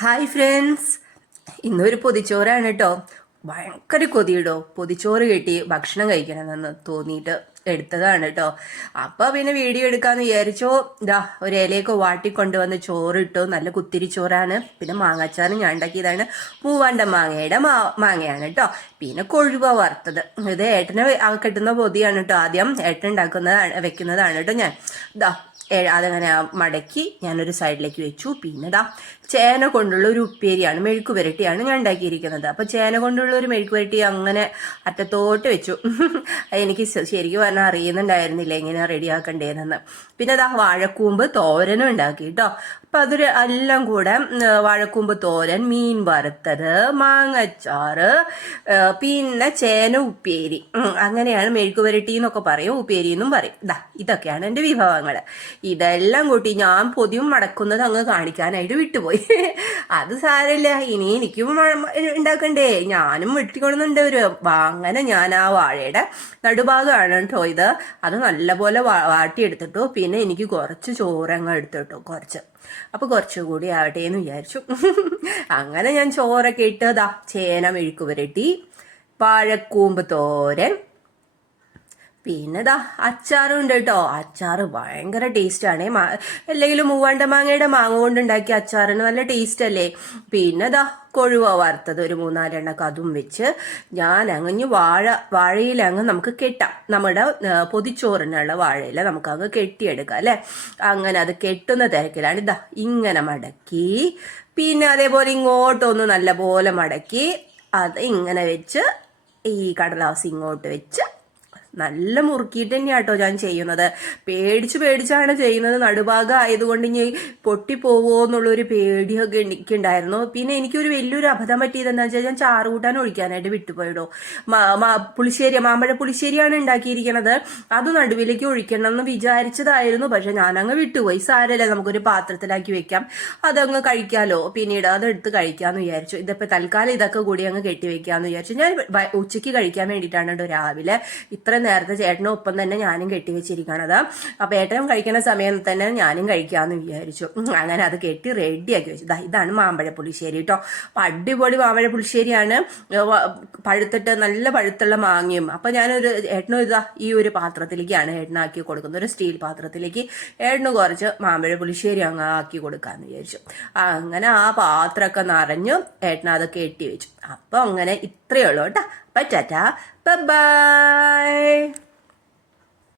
Hi friends ഇന്നൊരു പൊതിച്ചോറാണ് കേട്ടോ ഭയങ്കര കൊതിയിടോ. പൊതിച്ചോറ് കെട്ടി ഭക്ഷണം കഴിക്കണമെന്ന് തോന്നിയിട്ട് എടുത്തതാണ് കേട്ടോ അപ്പോൾ പിന്നെ വീഡിയോ എടുക്കാന്ന് വിചാരിച്ചോ ഇതാ ഒരു ഇലയൊക്കെ വാട്ടിക്കൊണ്ടുവന്ന് ചോറിട്ടു. നല്ല കുത്തിരി ചോറാണ്. പിന്നെ മാങ്ങാച്ചാറും ഞാൻ ഉണ്ടാക്കിയതാണ്. മൂവാണ്ട മാങ്ങയുടെ മാ മാങ്ങയാണ് കേട്ടോ പിന്നെ കൊഴുവ വറുത്തത്. ഇത് ഏട്ടനെ കിട്ടുന്ന പൊതിയാണ് കേട്ടോ ആദ്യം ഏട്ടൻ ഉണ്ടാക്കുന്നതാണ് വെക്കുന്നതാണ് കേട്ടോ ഞാൻ. ഇതാ അതങ്ങനെ മടക്കി ഞാനൊരു സൈഡിലേക്ക് വെച്ചു. പിന്നെ ദാ ചേന കൊണ്ടുള്ള ഒരു ഉപ്പേരിയാണ് മെഴുക്ക് പുരട്ടിയാണ് ഞാൻ ഉണ്ടാക്കിയിരിക്കുന്നത്. അപ്പോൾ ചേന കൊണ്ടുള്ള ഒരു മെഴുക്ക് പുരട്ടി അങ്ങനെ അറ്റത്തോട്ട് വെച്ചു. എനിക്ക് ശരിക്കും പറഞ്ഞാൽ അറിയുന്നുണ്ടായിരുന്നില്ല എങ്ങനെ റെഡിയാക്കണ്ടേന്നെന്ന്. പിന്നെ ദാ വാഴക്കൂമ്പ് തോരനും ഉണ്ടാക്കി കേട്ടോ അപ്പം അതൊരു എല്ലാം കൂടെ വാഴക്കൂമ്പ് തോരൻ മീൻ വറുത്തത് മാങ്ങച്ചാറ് പിന്നെ ചേന ഉപ്പേരി. അങ്ങനെയാണ് മെഴുക്ക് പുരട്ടി എന്നൊക്കെ പറയും ഉപ്പേരി എന്നും പറയും. ഇതാ ഇതൊക്കെയാണ് എന്റെ വിഭവങ്ങൾ ഇതെല്ലാം കൂട്ടി ഞാൻ പൊതിയും മടക്കുന്നത് അങ്ങ് കാണിക്കാനായിട്ട് വിട്ടുപോയി. അത് സാരമില്ല. ഇനി എനിക്കും ഉണ്ടാക്കണ്ടേ ഞാനും വെട്ടിക്കൊള്ളുന്നുണ്ട് ഒരു അങ്ങനെ ഞാൻ ആ വാഴയുടെ നടുഭാഗമാണ് കേട്ടോ ഇത്. അത് നല്ലപോലെ വാട്ടിയെടുത്തിട്ടു. പിന്നെ എനിക്ക് കുറച്ച് ചോറങ്ങ് എടുത്തിട്ടു. കുറച്ച്. അപ്പോൾ കുറച്ചുകൂടി ആവട്ടെ എന്ന് വിചാരിച്ചു. അങ്ങനെ ഞാൻ ചോറൊക്കെ ഇട്ട് ദാ ചേന മെഴുക്ക് പുരട്ടി വാഴക്കൂമ്പ് തോരൻ പിന്നെ ദാ അച്ചാറും ഉണ്ട് കേട്ടോ അച്ചാർ ഭയങ്കര ടേസ്റ്റാണ്. അല്ലെങ്കിൽ മൂവാണ്ട മാങ്ങയുടെ മാങ്ങ കൊണ്ട് ഉണ്ടാക്കിയ അച്ചാറിന് നല്ല ടേസ്റ്റ് അല്ലേ പിന്നെ ദാ കൊഴുവ വറുത്തത് ഒരു മൂന്നാലെണ്ണൊക്കെ അതും വെച്ച് ഞാൻ അങ്ങ് വാഴ വാഴയിൽ അങ്ങ് നമുക്ക് കെട്ടാം. നമ്മുടെ പൊതിച്ചോറിനുള്ള വാഴയില നമുക്ക് അങ്ങ് കെട്ടിയെടുക്കാം അല്ലേ? അങ്ങനെ അത് കെട്ടുന്ന തിരക്കിലാണ്. ഇതാ ഇങ്ങനെ മടക്കി പിന്നെ അതേപോലെ ഇങ്ങോട്ടൊന്ന് നല്ലപോലെ മടക്കി അത് ഇങ്ങനെ വെച്ച് ഈ കടലാസ് ഇങ്ങോട്ട് വെച്ച് നല്ല മുറുക്കിയിട്ട് തന്നെയാണ് കേട്ടോ ഞാൻ ചെയ്യുന്നത്. പേടിച്ച് പേടിച്ചാണ് ചെയ്യുന്നത്. നടുഭാഗം ആയതുകൊണ്ട് ഇനി പൊട്ടിപ്പോവോ എന്നുള്ളൊരു പേടിയൊക്കെ എനിക്കുണ്ടായിരുന്നു. പിന്നെ എനിക്കൊരു വലിയൊരു അബദ്ധം പറ്റിയത് എന്താ വെച്ചാൽ ഞാൻ ചാറ് കൂട്ടാൻ ഒഴിക്കാനായിട്ട് വിട്ടുപോയിടോ. പുളിശ്ശേരി മാമ്പഴ പുളിശ്ശേരിയാണ് ഉണ്ടാക്കിയിരിക്കുന്നത് അത് നടുവിലേക്ക് ഒഴിക്കണം എന്ന് വിചാരിച്ചതായിരുന്നു. പക്ഷെ ഞാനങ്ങ് വിട്ടുപോയി. സാരല്ല നമുക്കൊരു പാത്രത്തിലാക്കി വെക്കാം. അതങ്ങ് കഴിക്കാലോ. പിന്നീട് അതെടുത്ത് കഴിക്കാമെന്ന് വിചാരിച്ചു. ഇതിപ്പോൾ തൽക്കാലം ഇതൊക്കെ കൂടി അങ്ങ് കെട്ടി വെക്കാമെന്ന് വിചാരിച്ചു. ഞാൻ ഉച്ചയ്ക്ക് കഴിക്കാൻ വേണ്ടിയിട്ടാണ് കേട്ടോ രാവിലെ ഇത്ര നേരത്തെ ചേട്ടനും ഒപ്പം തന്നെ ഞാനും കെട്ടി വെച്ചിരിക്കണത്. അപ്പോൾ ഏട്ടനും കഴിക്കുന്ന സമയം തന്നെ ഞാനും കഴിക്കാമെന്ന് വിചാരിച്ചു. അങ്ങനെ അത് കെട്ടി റെഡിയാക്കി വെച്ചു. ഇതാണ് മാമ്പഴ പുളിശ്ശേരി കേട്ടോ അപ്പം അടിപൊളി മാമ്പഴ പുളിശ്ശേരിയാണ്. പഴുത്തിട്ട് നല്ല പഴുത്തുള്ള മാങ്ങയും. അപ്പം ഞാനൊരു ഏട്ടനും ഇതാ ഈ ഒരു പാത്രത്തിലേക്കാണ് ഏട്ടനാക്കി കൊടുക്കുന്നത്. ഒരു സ്റ്റീൽ പാത്രത്തിലേക്ക് ഏട്ടന് കുറച്ച് മാമ്പഴ പുളിശ്ശേരി അങ്ങ് ആക്കി കൊടുക്കാമെന്ന് വിചാരിച്ചു. അങ്ങനെ ആ പാത്രമൊക്കെ നിറഞ്ഞു ഏട്ടനത് കെട്ടി വെച്ചു. അപ്പം അങ്ങനെ ഇത്രയേ ഉള്ളൂ കേട്ടോ. അപ്പം ടാറ്റാ ബൈ